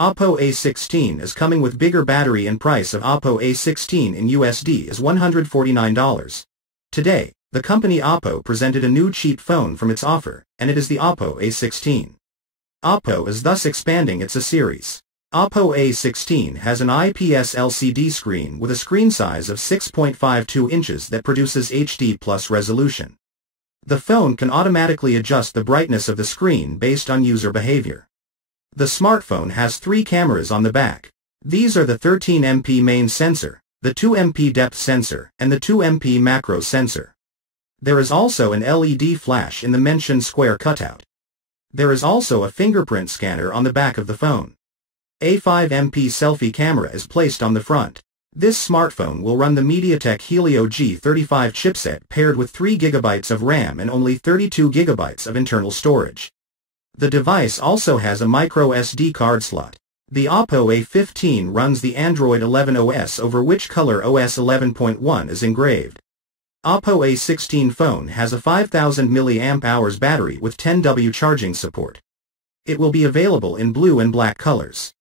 Oppo A16 is coming with bigger battery and price of Oppo A16 in USD is $149. Today, the company Oppo presented a new cheap phone from its offer, and it is the Oppo A16. Oppo is thus expanding its A series. Oppo A16 has an IPS LCD screen with a screen size of 6.52 inches that produces HD+ resolution. The phone can automatically adjust the brightness of the screen based on user behavior. The smartphone has 3 cameras on the back. These are the 13MP main sensor, the 2MP depth sensor, and the 2MP macro sensor. There is also an LED flash in the mentioned square cutout. There is also a fingerprint scanner on the back of the phone. A 5MP selfie camera is placed on the front. This smartphone will run the MediaTek Helio G35 chipset paired with 3 GB of RAM and only 32 GB of internal storage. The device also has a microSD card slot. The Oppo A15 runs the Android 11 OS over which ColorOS 11.1 is engraved. Oppo A16 phone has a 5000 mAh battery with 10W charging support. It will be available in blue and black colors.